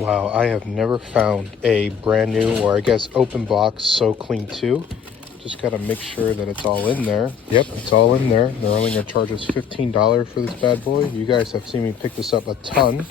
Wow, I have never found a brand new, or I guess open box So Clean 2. Just gotta make sure that it's all in there. Yep, it's all in there. They're only gonna charge us $15 for this bad boy. You guys have seen me pick this up a ton.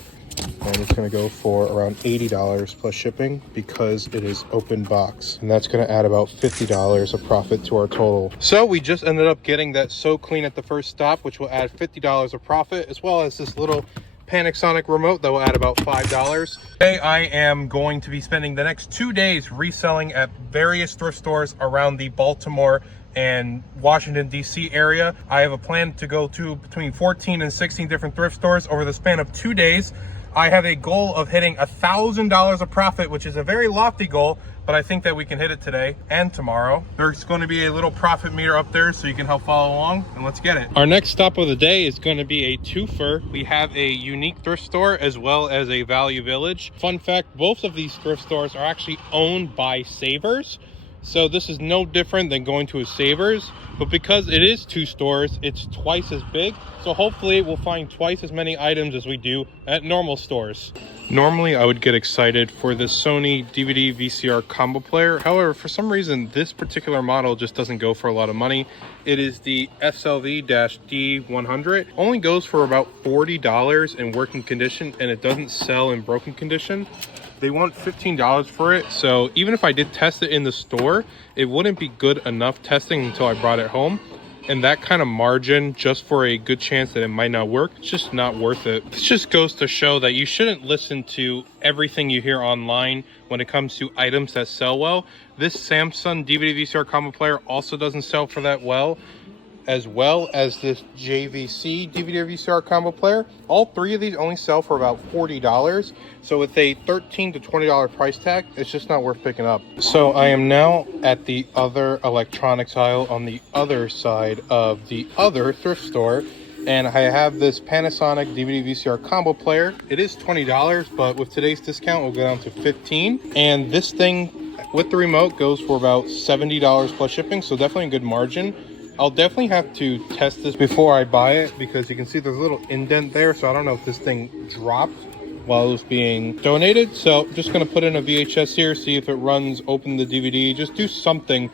And it's gonna go for around $80 plus shipping because it is open box. And that's gonna add about $50 of profit to our total. So we just ended up getting that So Clean at the first stop, which will add $50 of profit, as well as this little Panasonic remote that will add about $5. Today I am going to be spending the next 2 days reselling at various thrift stores around the Baltimore and Washington DC area. I have a plan to go to between 14 and 16 different thrift stores over the span of 2 days. I have a goal of hitting $1,000 of profit, which is a very lofty goal, but I think that we can hit it today and tomorrow. There's going to be a little profit meter up there so you can help follow along, and let's get it. Our next stop of the day is going to be a twofer. We have a unique thrift store as well as a value village. Fun fact, both of these thrift stores are actually owned by Savers. So this is no different than going to a Savers, but because it is two stores, it's twice as big. So hopefully we'll find twice as many items as we do at normal stores. Normally I would get excited for the Sony DVD VCR combo player. However, for some reason, this particular model just doesn't go for a lot of money. It is the SLV-D100. Only goes for about $40 in working condition, and it doesn't sell in broken condition. They want $15 for it, so even if I did test it in the store, it wouldn't be good enough testing until I brought it home. And that kind of margin just for a good chance that it might not work, it's just not worth it. This just goes to show that you shouldn't listen to everything you hear online when it comes to items that sell well. This Samsung DVD VCR combo player also doesn't sell for that well as this JVC DVD VCR combo player. All three of these only sell for about $40. So with a $13 to $20 price tag, it's just not worth picking up. So I am now at the other electronics aisle on the other side of the other thrift store. And I have this Panasonic DVD VCR combo player. It is $20, but with today's discount, we'll go down to $15. And this thing with the remote goes for about $70 plus shipping. So definitely a good margin. I'll definitely have to test this before I buy it because you can see there's a little indent there. So I don't know if this thing dropped while it was being donated. So I'm just going to put in a VHS here, see if it runs, open the DVD, just do something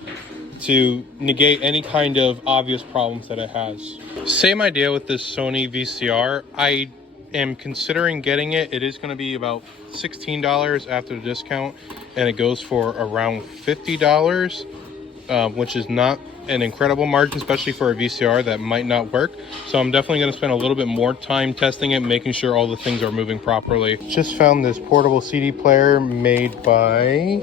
to negate any kind of obvious problems that it has. Same idea with this Sony VCR. I am considering getting it. It is going to be about $16 after the discount, and it goes for around $50, which is not an incredible margin, especially for a VCR that might not work. So I'm definitely going to spend a little bit more time testing it, making sure all the things are moving properly. Just found this portable CD player made by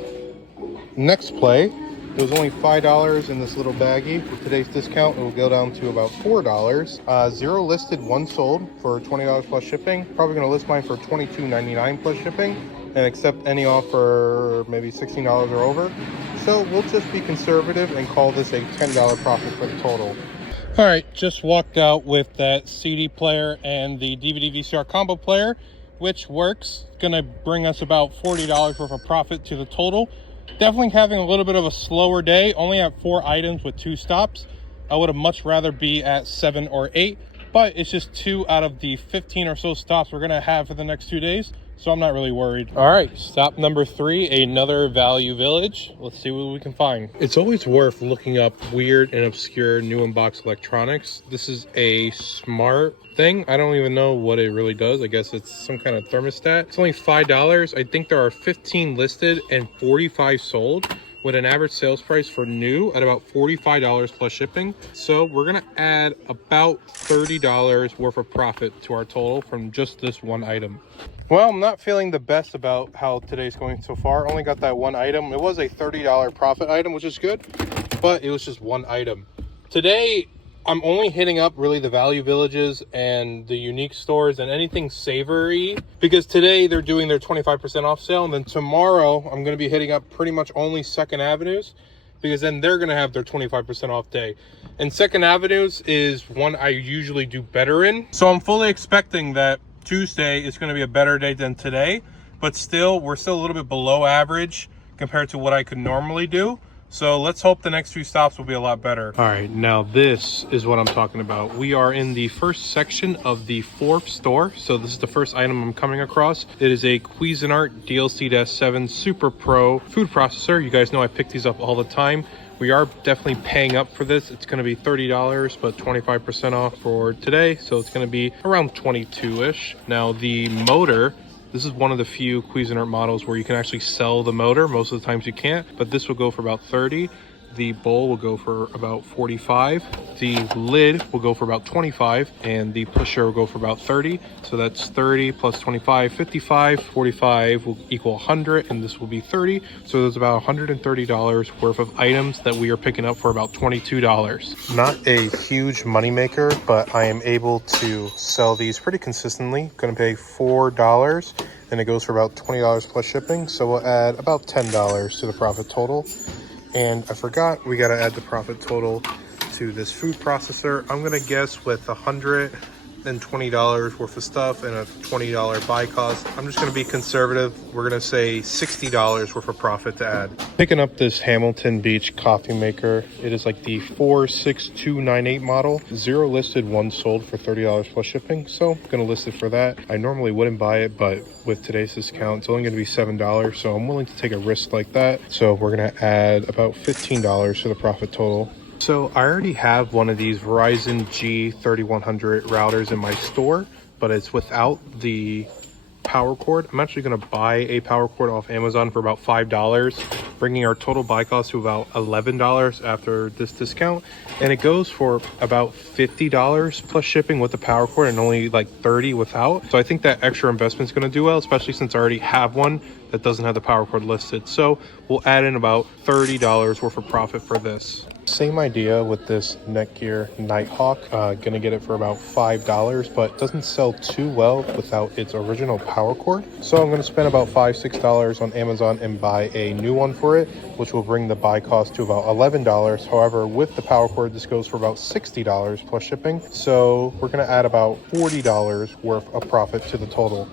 NextPlay. It was only $5 in this little baggie. With today's discount, it will go down to about $4. 0 listed, 1 sold for $20 plus shipping. Probably going to list mine for $22.99 plus shipping and accept any offer maybe $16 or over. So we'll just be conservative and call this a $10 profit for the total. All right, just walked out with that CD player and the DVD VCR combo player, which works. It's gonna bring us about $40 worth of profit to the total. Definitely having a little bit of a slower day, only at 4 items with 2 stops. I would have much rather be at 7 or 8, but it's just 2 out of the 15 or so stops we're gonna have for the next 2 days. So I'm not really worried. All right, stop number 3, another value village. Let's see what we can find. It's always worth looking up weird and obscure new in-box electronics. This is a smart thing. I don't even know what it really does. I guess it's some kind of thermostat. It's only $5. I think there are 15 listed and 45 sold, with an average sales price for new at about $45 plus shipping. So we're gonna add about $30 worth of profit to our total from just this one item. Well, I'm not feeling the best about how today's going so far. Only got that one item. It was a $30 profit item, which is good, but it was just one item. Today, I'm only hitting up really the value villages and the unique stores and anything savory, because today they're doing their 25% off sale. And then tomorrow I'm going to be hitting up pretty much only Second Avenues, because then they're going to have their 25% off day. And Second Avenues is one I usually do better in. So I'm fully expecting that Tuesday is going to be a better day than today, but still, we're still a little bit below average compared to what I could normally do. So let's hope the next few stops will be a lot better. All right, now this is what I'm talking about. We are in the first section of the fourth store. So this is the first item I'm coming across. It is a Cuisinart DLC-7 Super Pro food processor. You guys know I pick these up all the time. We are definitely paying up for this. It's going to be $30, but 25% off for today. So it's going to be around 22-ish. Now the motor, this is one of the few Cuisinart models where you can actually sell the motor. Most of the times you can't, but this will go for about 30. The bowl will go for about 45. The lid will go for about 25, and the pusher will go for about 30. So that's 30 plus 25, 55. 45 will equal 100, and this will be 30. So there's about $130 worth of items that we are picking up for about $22. Not a huge moneymaker, but I am able to sell these pretty consistently. Gonna pay $4, and it goes for about $20 plus shipping. So we'll add about $10 to the profit total. And I forgot, we gotta add the profit total to this food processor. I'm gonna guess with $120 worth of stuff and a $20 buy cost, I'm just gonna be conservative. We're gonna say $60 worth of profit to add. Picking up this Hamilton Beach coffee maker. It is like the 46298 model. 0 listed, 1 sold for $30 plus shipping. So I'm gonna list it for that. I normally wouldn't buy it, but with today's discount, it's only gonna be $7. So I'm willing to take a risk like that. So we're gonna add about $15 to the profit total. So I already have one of these Verizon G3100 routers in my store, but it's without the power cord. I'm actually going to buy a power cord off Amazon for about $5, bringing our total buy cost to about $11 after this discount. And it goes for about $50 plus shipping with the power cord and only like $30 without. So I think that extra investment is going to do well, especially since I already have one that doesn't have the power cord listed. So we'll add in about $30 worth of profit for this. Same idea with this Netgear Nighthawk. Gonna get it for about $5, but doesn't sell too well without its original power cord. So I'm gonna spend about $5-6 on Amazon and buy a new one for it, which will bring the buy cost to about $11. However, with the power cord, this goes for about $60 plus shipping. So we're gonna add about $40 worth of profit to the total.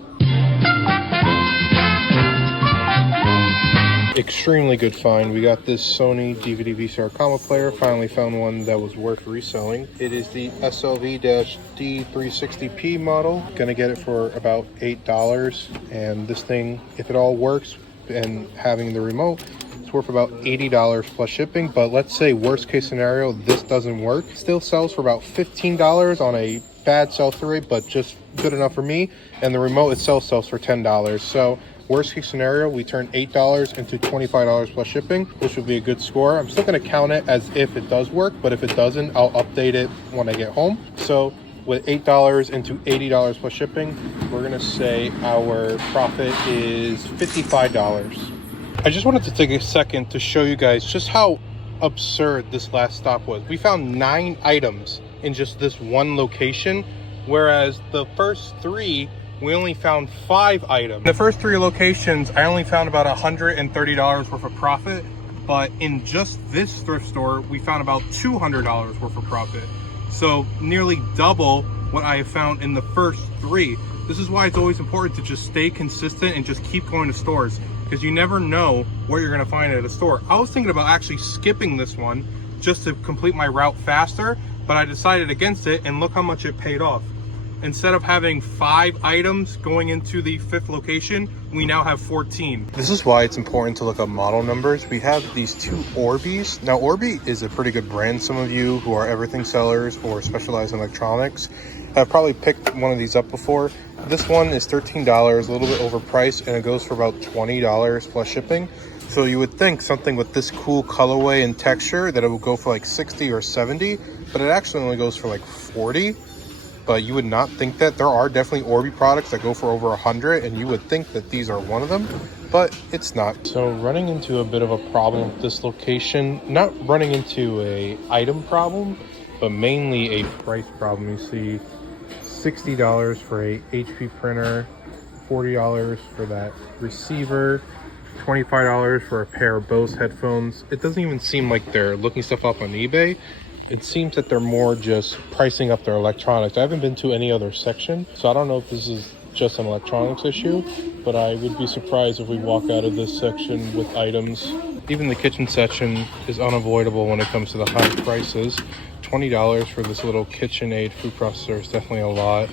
Extremely good find. We got this Sony DVD VCR combo player. Finally found one that was worth reselling. It is the SLV-D360P model. Gonna get it for about $8. And this thing, if it all works and having the remote, it's worth about $80 plus shipping. But let's say worst case scenario, this doesn't work. Still sells for about $15 on a bad sell-through rate, but just good enough for me. And the remote itself sells for $10. So worst case scenario, we turn $8 into $25 plus shipping, which would be a good score. I'm still going to count it as if it does work, but if it doesn't, I'll update it when I get home. So with $8 into $80 plus shipping, we're going to say our profit is $55. I just wanted to take a second to show you guys just how absurd this last stop was. We found 9 items in just this one location, whereas the first 3 we only found 5 items. The first 3 locations, I only found about $130 worth of profit, but in just this thrift store, we found about $200 worth of profit. So nearly double what I have found in the first 3. This is why it's always important to just stay consistent and just keep going to stores, because you never know what you're gonna find at a store. I was thinking about actually skipping this one just to complete my route faster, but I decided against it, and look how much it paid off. Instead of having 5 items going into the 5th location, we now have 14. This is why it's important to look up model numbers. We have these 2 Orbeez. Now, Orbi is a pretty good brand. Some of you who are everything sellers or specialize in electronics have probably picked one of these up before. This one is $13, a little bit overpriced, and it goes for about $20 plus shipping. So you would think something with this cool colorway and texture that it would go for like 60 or 70, but it actually only goes for like 40. But you would not think that. There are definitely Orbi products that go for over 100, and you would think that these are one of them, but it's not. So running into a bit of a problem with this location, not running into a item problem, but mainly a price problem. You see $60 for a HP printer, $40 for that receiver, $25 for a pair of Bose headphones. It doesn't even seem like they're looking stuff up on eBay. It seems that they're more just pricing up their electronics. I haven't been to any other section, so I don't know if this is just an electronics issue, but I would be surprised if we walk out of this section with items. Even the kitchen section is unavoidable when it comes to the high prices. $20 for this little KitchenAid food processor is definitely a lot.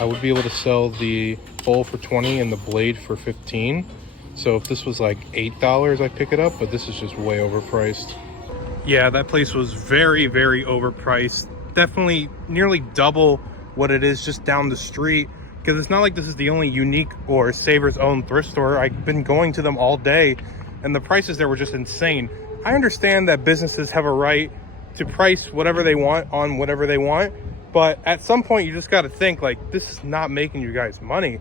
I would be able to sell the bowl for $20 and the blade for $15. So if this was like $8, I'd pick it up, but this is just way overpriced. Yeah, that place was very, very overpriced. Definitely nearly double what it is just down the street, because it's not like this is the only Unique or Savers owned thrift store. I've been going to them all day and the prices there were just insane. I understand that businesses have a right to price whatever they want on whatever they want, but at some point you just got to think, like, this is not making you guys money.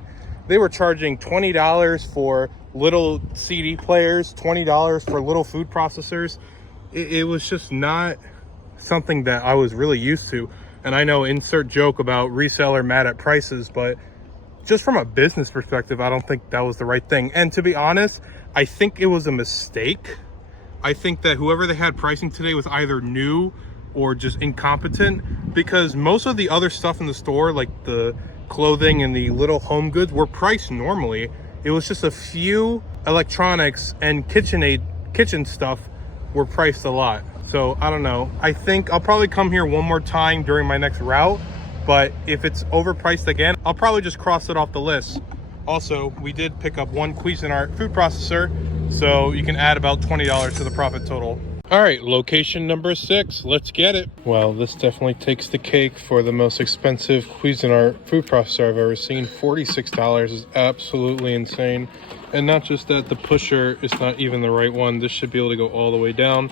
They were charging $20 for little CD players, $20 for little food processors. It was just not something that I was really used to. And I know, insert joke about reseller mad at prices, but just from a business perspective, I don't think that was the right thing. And to be honest, I think it was a mistake. I think that whoever they had pricing today was either new or just incompetent, because most of the other stuff in the store, like the clothing and the little home goods, were priced normally. It was just a few electronics and kitchen stuff were priced a lot. So I don't know. I think I'll probably come here one more time during my next route, but if it's overpriced again, I'll probably just cross it off the list. Also, we did pick up one Cuisinart food processor, so you can add about $20 to the profit total. All right, location number 6, let's get it. Well, this definitely takes the cake for the most expensive Cuisinart food processor I've ever seen. $46 is absolutely insane. And not just that, the pusher is not even the right one. This should be able to go all the way down,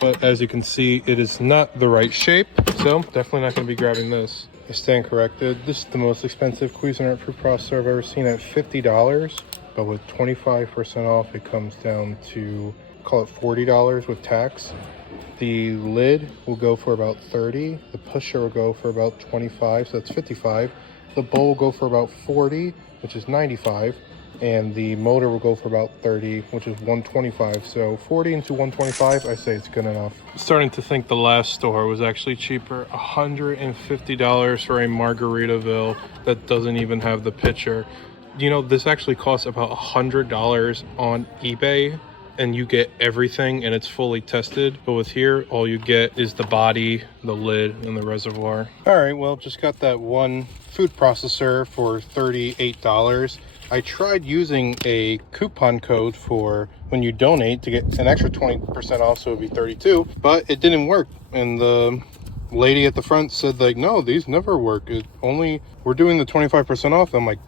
but as you can see, it is not the right shape, so definitely not going to be grabbing this. I stand corrected. This is the most expensive Cuisinart food processor I've ever seen at $50, but with 25% off, it comes down to, call it $40 with tax. The lid will go for about $30. The pusher will go for about $25, so that's $55. The bowl will go for about $40, which is $95. And the motor will go for about $30, which is $125. So 40 into $125, I say it's good enough. Starting to think the last store was actually cheaper. $150 for a Margaritaville that doesn't even have the pitcher. You know, this actually costs about $100 on eBay, and you get everything and it's fully tested. But with here, all you get is the body, the lid, and the reservoir. All right, well, just got that one food processor for $38. I tried using a coupon code for when you donate to get an extra 20% off, so it would be $32, but it didn't work. And the lady at the front said, like, no, these never work. We're doing the 25% off. I'm like,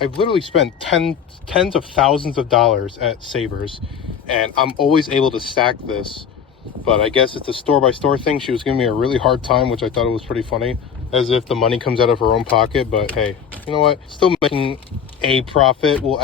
I've literally spent tens of thousands of dollars at Savers, and I'm always able to stack this. But I guess it's a store-by-store thing. She was giving me a really hard time, which I thought it was pretty funny, as if the money comes out of her own pocket. But hey, you know what? Still making a profit. We'll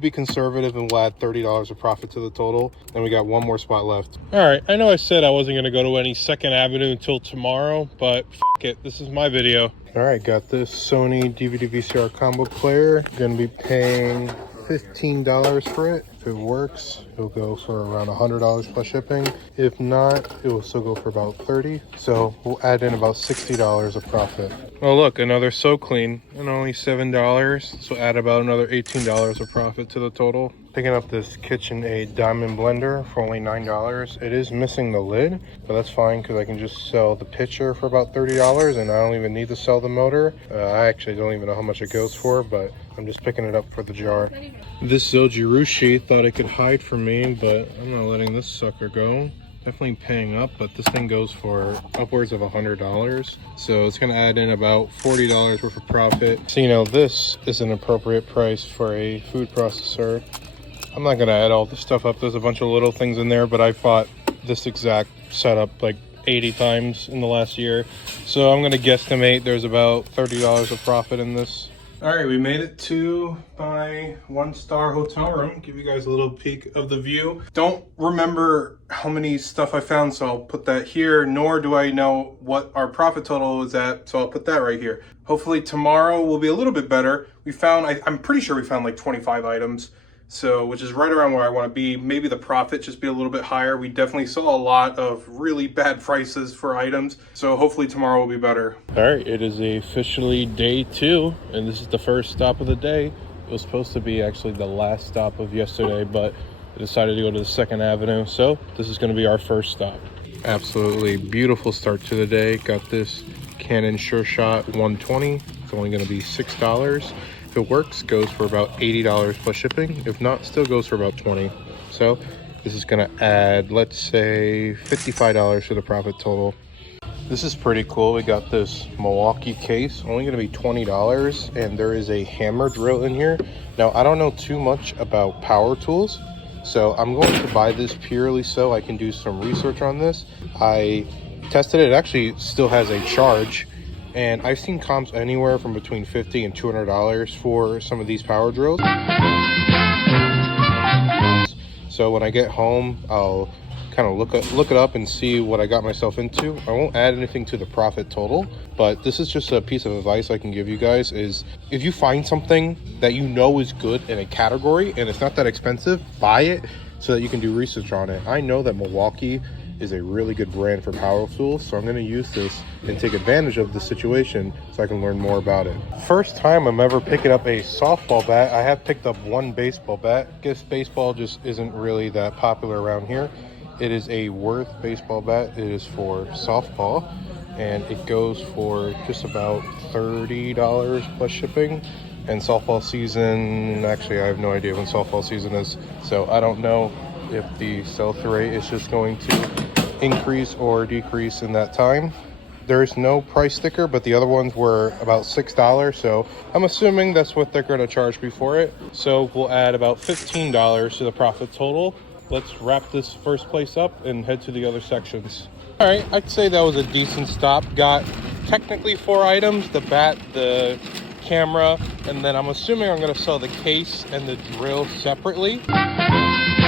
be conservative and we'll add $30 of profit to the total. And we got one more spot left. All right, I know I said I wasn't going to go to any 2nd Avenue until tomorrow, but fuck it. This is my video. All right, got this Sony DVD VCR combo player. Going to be paying $15 for it. If it works, it'll go for around $100 plus shipping. If not, it will still go for about $30. So we'll add in about $60 of profit. Oh look, another So Clean, and only $7. So add about another $18 of profit to the total. Picking up this KitchenAid diamond blender for only $9. It is missing the lid, but that's fine because I can just sell the pitcher for about $30, and I don't even need to sell the motor. I actually don't even know how much it goes for, but I'm just picking it up for the jar. This Zojirushi thought it could hide from me, but I'm not letting this sucker go. Definitely paying up, but this thing goes for upwards of $100. So it's gonna add in about $40 worth of profit. So, you know, this is an appropriate price for a food processor. I'm not gonna add all the stuff up. There's a bunch of little things in there, but I bought this exact setup like 80 times in the last year. So I'm gonna guesstimate there's about $30 of profit in this. All right, we made it to my 1-star hotel room. Give you guys a little peek of the view. Don't remember how many stuff I found, so I'll put that here, nor do I know what our profit total is at, so I'll put that right here. Hopefully tomorrow will be a little bit better. I'm pretty sure we found like 25 items. So, which is right around where I want to be. Maybe the profit just be a little bit higher. We definitely saw a lot of really bad prices for items. So hopefully tomorrow will be better. All right, it is officially day 2, and this is the first stop of the day. It was supposed to be actually the last stop of yesterday, but I decided to go to the 2nd Avenue. So this is going to be our first stop. Absolutely beautiful start to the day. Got this Canon Sure Shot 120. It's only going to be $6. If it works, goes for about $80 plus shipping. If not, still goes for about $20. So this is gonna add, let's say, $55 to the profit total. This is pretty cool. We got this Milwaukee case, only gonna be $20, and there is a hammer drill in here. Now, I don't know too much about power tools, so I'm going to buy this purely so I can do some research on this. I tested it. It actually still has a charge. And I've seen comps anywhere from between $50 and $200 for some of these power drills. So when I get home, I'll kind of look it up and see what I got myself into. I won't add anything to the profit total, but this is just a piece of advice I can give you guys is if you find something that you know is good in a category and it's not that expensive, buy it so that you can do research on it. I know that Milwaukee is a really good brand for power tools, so I'm going to use this and take advantage of the situation so I can learn more about it. First time I'm ever picking up a softball bat. I have picked up one baseball bat. Guess baseball just isn't really that popular around here. It is a Worth baseball bat. It is for softball, and it goes for just about $30 plus shipping. And softball season, actually I have no idea when softball season is, so I don't know if the sell-through rate is just going to increase or decrease in that time. There's no price sticker, but the other ones were about $6, so I'm assuming that's what they're going to charge me for it. So we'll add about $15 to the profit total. Let's wrap this first place up and head to the other sections. All right, I'd say that was a decent stop. Got technically 4 items: the bat, the camera, and then I'm assuming I'm going to sell the case and the drill separately.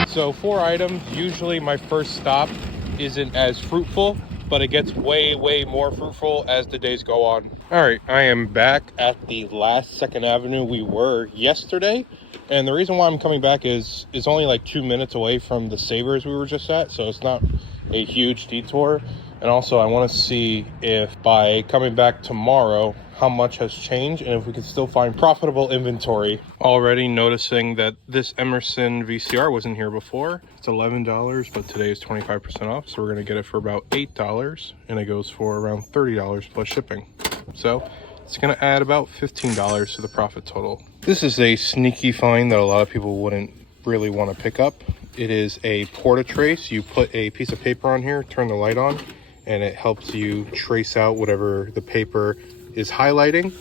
So 4 items. Usually my first stop isn't as fruitful, but it gets way more fruitful as the days go on. All right, I am back at the last 2nd Avenue we were yesterday, and the reason why I'm coming back is it's only like 2 minutes away from the Savers we were just at, so it's not a huge detour. And also I want to see if by coming back tomorrow how much has changed and if we can still find profitable inventory. Already noticing that this Emerson VCR wasn't here before. It's $11, but today is 25% off, so we're going to get it for about $8, and it goes for around $30 plus shipping. So it's going to add about $15 to the profit total. This is a sneaky find that a lot of people wouldn't really want to pick up. It is a porta-trace. You put a piece of paper on here, turn the light on, and it helps you trace out whatever the paper is highlighting.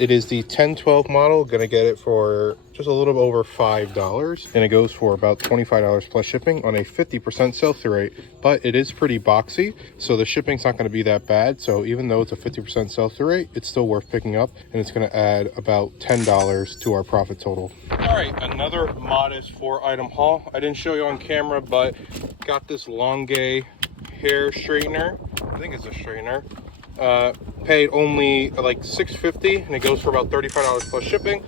It is the 1012 model. Gonna get it for just a little over $5, and it goes for about $25 plus shipping on a 50% sell-through rate. But it is pretty boxy, so the shipping's not gonna be that bad. So even though it's a 50% sell-through rate, it's still worth picking up, and it's gonna add about $10 to our profit total. All right, another modest 4-item haul. I didn't show you on camera, but got this Longue hair straightener. I think it's a straightener. Paid only like $6.50, and it goes for about $35 plus shipping.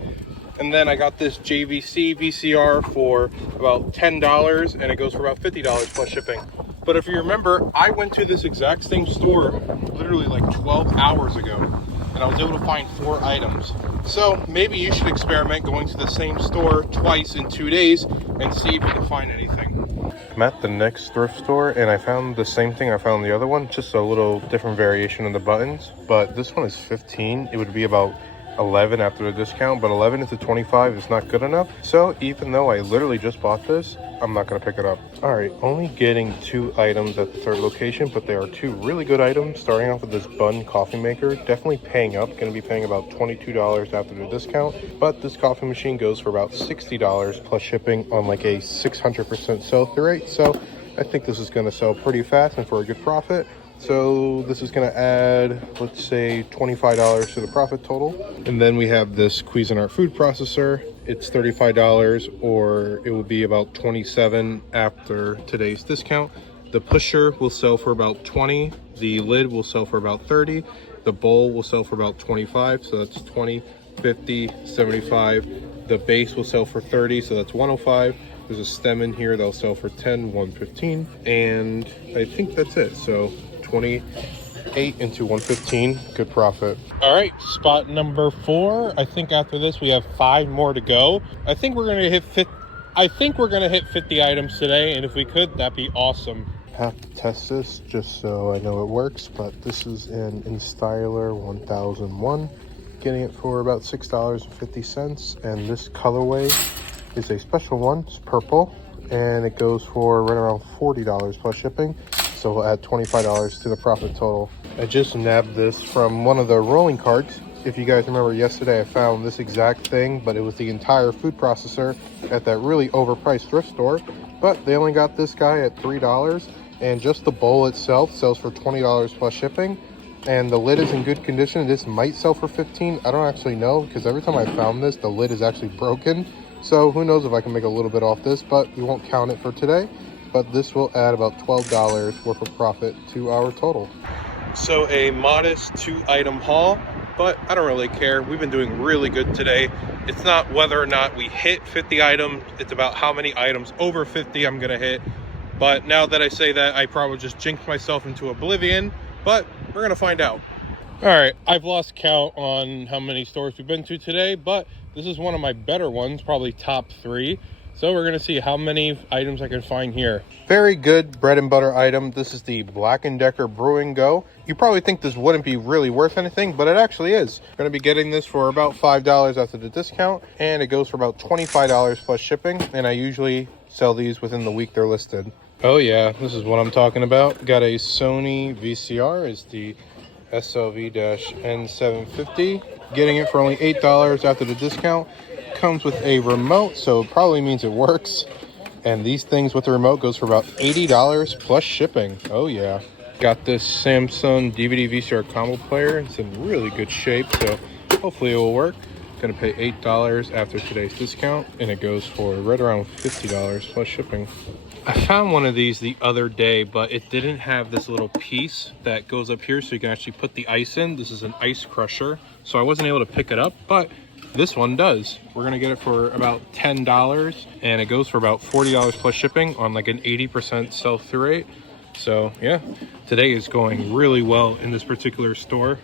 And then I got this JVC VCR for about $10, and it goes for about $50 plus shipping. But if you remember, I went to this exact same store literally like 12 hours ago, and I was able to find 4 items. So maybe you should experiment going to the same store twice in 2 days and see if you can find anything. I'm at the next thrift store, and I found the same thing I found the other one, just a little different variation in the buttons. But this one is 15. It would be about 11 after the discount, but 11 into 25 is not good enough. So even though I literally just bought this, I'm not going to pick it up. All right, only getting 2 items at the third location, but they are 2 really good items. Starting off with this Bun coffee maker, definitely paying up. Going to be paying about $22 after the discount, but this coffee machine goes for about $60 plus shipping on like a 600% sell-through rate. So I think this is going to sell pretty fast and for a good profit. So this is going to add, let's say, $25 to the profit total. And then we have this Cuisinart food processor. It's $35, or it will be about $27 after today's discount. The pusher will sell for about $20. The lid will sell for about $30. The bowl will sell for about $25. So that's $20, $50, $75, The base will sell for 30, so that's 105. There's a stem in here that'll sell for 10, 115, and I think that's it. So 28 into 115, good profit. All right, spot number 4. I think after this we have 5 more to go. I think we're gonna hit 50 items today, and if we could, that'd be awesome. Have to test this just so I know it works, but this is an InStyler 1001. Getting it for about $6.50, and this colorway is a special one. It's purple, and it goes for right around $40 plus shipping, so we'll add $25 to the profit total. I just nabbed this from one of the rolling carts. If you guys remember yesterday, I found this exact thing, but it was the entire food processor at that really overpriced thrift store, but they only got this guy at $3, and just the bowl itself sells for $20 plus shipping. And the lid is in good condition. This might sell for 15. I don't actually know, because every time I found this, the lid is actually broken. So who knows if I can make a little bit off this, but we won't count it for today. But this will add about $12 worth of profit to our total. So a modest 2-item haul, but I don't really care. We've been doing really good today. It's not whether or not we hit 50 items. It's about how many items over 50 I'm gonna hit. But now that I say that, I probably just jinxed myself into oblivion. But we're gonna find out. All right, I've lost count on how many stores we've been to today, but this is one of my better ones, probably top 3. So we're gonna see how many items I can find here. Very good bread and butter item. This is the Black & Decker Brewing Go. You probably think this wouldn't be really worth anything, but it actually is. I'm gonna be getting this for about $5 after the discount, and it goes for about $25 plus shipping, and I usually sell these within the week they're listed. Oh yeah, this is what I'm talking about. Got a Sony VCR, is the SLV-N750. Getting it for only $8 after the discount. Comes with a remote, so it probably means it works. And these things with the remote goes for about $80 plus shipping. Oh yeah. Got this Samsung DVD VCR combo player. It's in really good shape, so hopefully it will work. Gonna pay $8 after today's discount, and it goes for right around $50 plus shipping. I found one of these the other day, but it didn't have this little piece that goes up here so you can actually put the ice in. This is an ice crusher, so I wasn't able to pick it up, but this one does. We're gonna get it for about $10, and it goes for about $40 plus shipping on like an 80% sell-through rate. So yeah, today is going really well in this particular store.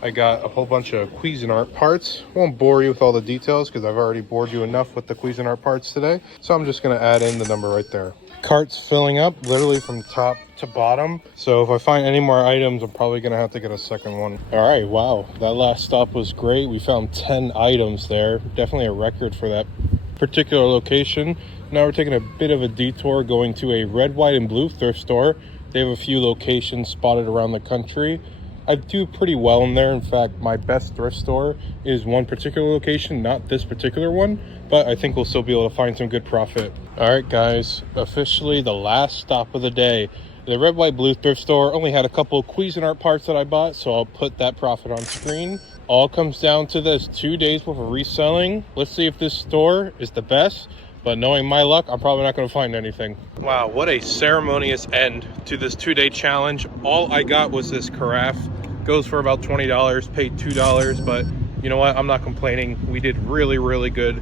I got a whole bunch of Cuisinart parts. Won't bore you with all the details because I've already bored you enough with the Cuisinart parts today. So I'm just gonna add in the number right there. Cart's filling up literally from top to bottom. So if I find any more items, I'm probably gonna have to get a second one. All right, wow, that last stop was great. We found 10 items there. Definitely a record for that particular location. Now we're taking a bit of a detour going to a red, white, and blue thrift store. They have a few locations spotted around the country. I do pretty well in there. In fact, my best thrift store is one particular location, not this particular one, but I think we'll still be able to find some good profit. All right, guys, officially the last stop of the day. The red, white, blue thrift store only had a couple of Cuisinart parts that I bought, so I'll put that profit on screen. All comes down to this: 2 days worth of reselling. Let's see if this store is the best. But knowing my luck, I'm probably not going to find anything. Wow, what a ceremonious end to this 2-day challenge. All I got was this carafe. Goes for about $20, paid $2, but you know what? I'm not complaining. We did really, really good.